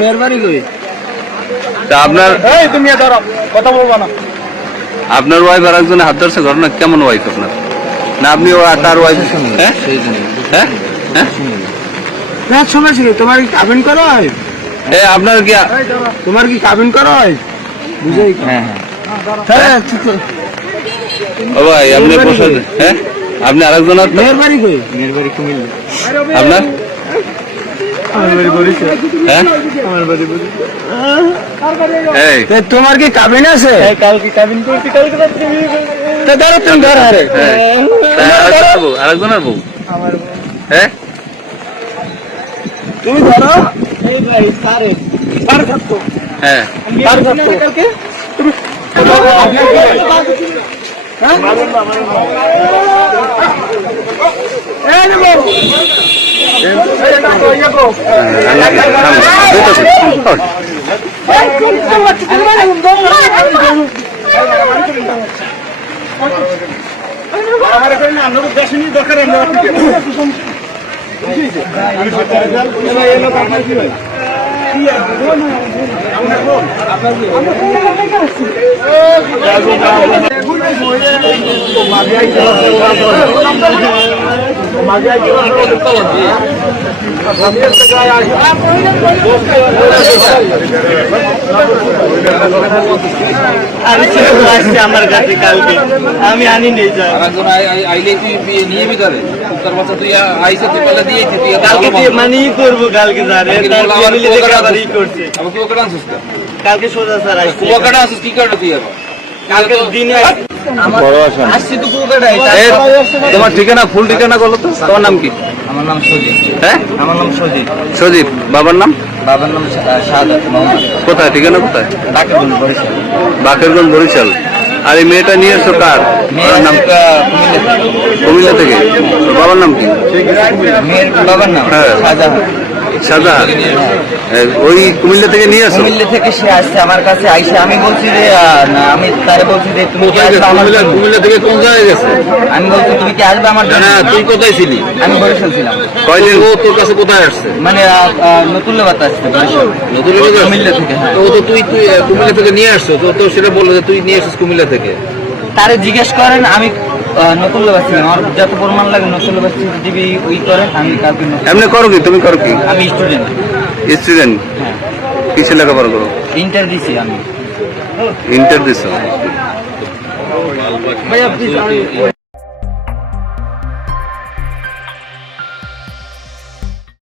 মেয়ের বাড়ি কই? আপনার তুমি কথা বলবো না। আপনার ওয়াইফ আর একজনে হাত ধরছে ঘটনা কেমন ওয়াইফ আপনার? না আপনি তার ওয়াইফ? হ্যাঁ শুনেছি। তোমার কি কাবিন করা হয়? আপনার কি তোমার কি কাবিন করা হয়? বুঝাই। হ্যাঁ হ্যাঁ ও ভাই আপনি বসে। হ্যাঁ আপনি আরেকজন? মেয়ের বাড়ি কই? মেয়ের বাড়ি কুমিল্লা। আপনার? আমার বাড়ি বরিশাল। হ্যাঁ আমার বাড়ি এই তোমার কি কাবিন আছে? কালকে কাবিন করছি, কালকে রাত্রে বিয়ে করছি। তো ধরো তুমি ধরো। আরে আরেকজনের বউ? আমার হ্যাঁ তুমি ধরো। এই ভাই সারে বার করতো। হ্যাঁ বার করতো কালকে। তুমি হ্যাঁ এই নেবো। আমার কাছে কালকে আমি আনি নেই নিয়ে ভিতরে তুই আইসা তুই পালা দিয়েছি তুই কালকে মানে করবো কালকে করছে কালকে সোজা স্যার আসছিস কি কারণে তুই কালকে দিনে তোমার ঠিকানা ফুল ঠিকানা বলো তো। তোমার নাম কি? আমার নাম সজিব। হ্যাঁ আমার নাম সজিব। সজীব। বাবার নাম? বাবার নাম শাহাদাত মোহাম্মদ। কোথায় ঠিকানা কোথায়? বাকেরগঞ্জ বরিশাল। বাকেরগঞ্জ বরিশাল। আর এই মেয়েটা নিয়ে এসছো কার? নাম কুমিল্লা থেকে। বাবার নাম কি? মেয়ের বাবার নাম শাহজাহান। শাহজাহান। ওই কুমিল্লা থেকে নিয়ে আসো? কুমিল্লা থেকে সে আসছে আমার কাছে আইসে। আমি বলছি যে না, আমি তারে বলছি যে তুমি কুমিল্লা থেকে কোন জায়গায় গেছে? আমি বলছি তুমি কি আসবে আমার জন্য? তুই কোথায় ছিলি? আমি বরিশাল ছিলাম। কয়দিন ও তোর কাছে কোথায় আসছে? মানে নতুন লেবাত আসছে বরিশাল। কুমিল্লা থেকে। হ্যাঁ তো তুই কুমিল্লা থেকে নিয়ে আসছো তো সেটা বললো যে তুই নিয়ে আসছিস কুমিল্লা থেকে। তারে জিজ্ঞেস করেন। আমি নতুন লেবাস ছিলাম। আমার যত প্রমাণ লাগে নতুন লেবাস দিবি ওই করেন। আমি কালকে এমনি করো কি? তুমি করো কি? আমি স্টুডেন্ট। স্টুডেন্ট? হ্যাঁ কিসে লেখাপড়া করো? ইন্টার দিছি আমি। ইন্টার দিছো?